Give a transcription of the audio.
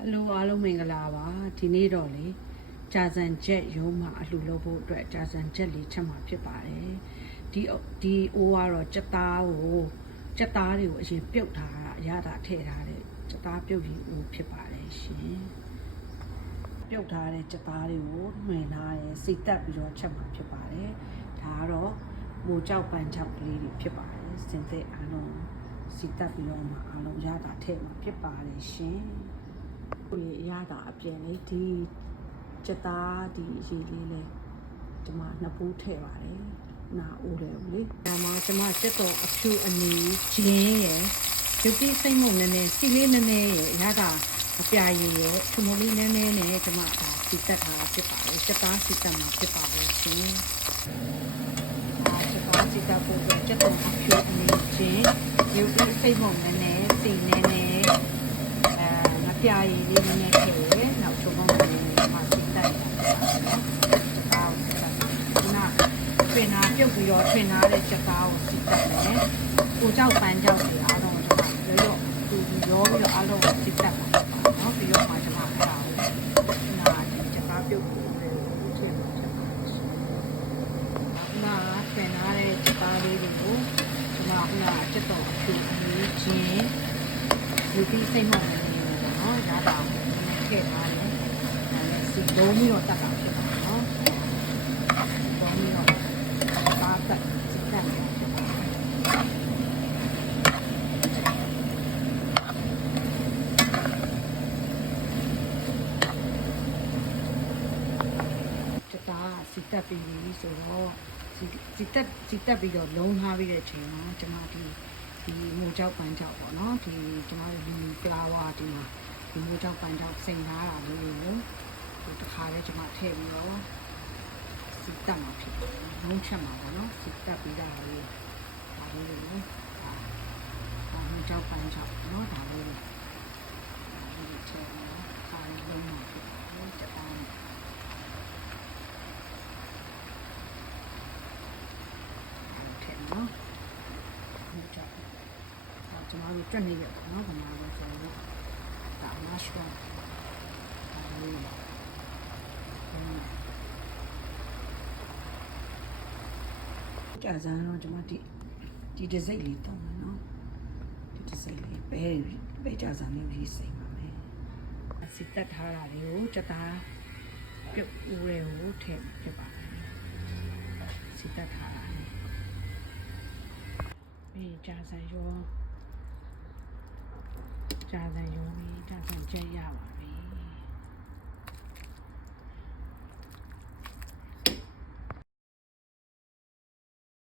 ဟယ်လိုအားလုံးမင်္ဂလာပါဒီနေ့တော့လေကြာစံချက်ရုံးမှာအလှလုပ်ဖို့အတွက်ကြာစံချက်လေးချက်မှာဖြစ်ပါတယ်ဒီဒီအိုးကတော့စက်သားကိုစက်သားတွေကိုအရင်ပြုတ်ထားတာအရသာထည့်ထားတဲ့စက်သားပြုတ်ပြီးအိုးဖြစ်ပါတယ်ရှင်ပြုတ်ထားတဲ့စက်သားတွေကိုနှွင်ထားတယ်စိတ်တက်ပြီးတော့ချက်မှာဖြစ်ပါတယ်ဒါကတော့မိုးကြောက်ပန်းချောက်ကလေးတွေဖြစ်ပါတယ်စင်သက်အားလုံးစိတ်တက်ပြီးတော့မှအားလုံးရတာထည့်မှာဖြစ်ပါတယ်ရှင် ကိုရရတာအပြင်လေဒီစက်သားဒီအရေးလေးလေဒီမှာနှစ်ပူးထည့်ပါတယ်နာအိုးတယ်လေဒါမှကျွန်မစက်တော်အဖြူအနေဂျင်းရယ်ဒီတိစိတ်မုံနည်းနည်းစီလေးနည်းနည်းရယ်ရတာအပြာရည်ရယ်ထမုံလေးနည်းနည်းနဲ့ကျွန်မဒါစီတက်ထားတာဖြစ်ပါတယ်စက်သားစီတက်မှာဖြစ်ပါတယ်ရှင်ဒါစက်သားစီတက်ဖို့အတွက်စက်တော်အဖြူအနေဂျင်းဒီတိစိတ်မုံနည်းနည်းစီနည်းနည်းအဲ မပြာရည်လေးနည်းနည်းထည့်ရယ်နောက်ချုံပေါင်းလေးမှစိတ်တက်နေတာနော်။ဒါကိုခုနထွင်နာပြုတ်ပြီးတော့ထွင်နာတဲ့ချက်သားကိုစိတ်တက်မယ်။ကိုကြောက်ပန်းကြောက်တွေအားလုံးကျွန်မရောရောသူရောပြီးတော့အားလုံးကိုစိတ်တက်ပါနော်။ပြီးတော့မှကျွန်မအဲ့ဒါကိုနာဒီချက်သားပြုတ်ပြီးတော့ထွင်မှာချက်သားရှိ။နာထွင်နာတဲ့ချက်သားလေးတွေကိုကျွန်မခုနချက်တော့အဖြူအမေးချင်းလူပြီးစိတ်မှ န်နေတယ်နော်ဒါပါထည့်ထားတယ်ဒါလည်းစီလုံးပြီးတော့တတ်တာဖြစ်ပါနော်လုံးပြီးတော့ပါတက်စစ်တက်တာဖြစ်ပါစတာစစ်တက်ပြီးပြီဆိုတော့စစ်တက်စစ်တက်ပြီးတော့လုံးထားပြီးတဲ့အချိန်မှာကျွန်မဒီဒီငိုကြောက်ပန်းကြောက်ပေါ့နော်ဒီကျွန်တော်တို့ဒီဖလာဝါဒီမှာ ဒီငိုကြောက်ပန်းကြောက်စိန်ထားတာလေးကိုဒီတစ်ခါလေးကျွန်မထည့်ပြီးတော့စစ်တက်မှာဖြစ်တယ်လုံးချက်မှာပေါ့နော်စစ်တက်ပြီးတာလေးဒါလေးကိုဒါဒါငိုကြောက်ပန်းကြောက်နော်ဒါလေးကိုဒါလေးကိုထည့်ပြီးတော့ခါလေးလုံးမှာဖြစ်တယ်တက်တာထည့်နော်ဟုတ်ကြ။ဒါကျွန်တော်တို့တက်နေရပေါ့နော်ခဏလေးဆိုတော့ ဒါမရှောဒါလေးကြာစမ်းတော့ကျွန်မဒီဒီဒီဇိတ်လေးတောင်းမယ်နော်ဒီဒီဇိတ်လေးပဲပဲကြာစမ်းလေးရေးစိတ်ပါမယ်စစ်တက်ထားတာလေးကိုစက်သားပြုတ်ဦးတွေကိုထည့်ဖြစ်ပါတယ်စစ်တက်ထားတာလေးဒီကြာဆန်ရောကြာဆန်ရောပြီး 看看这样吧。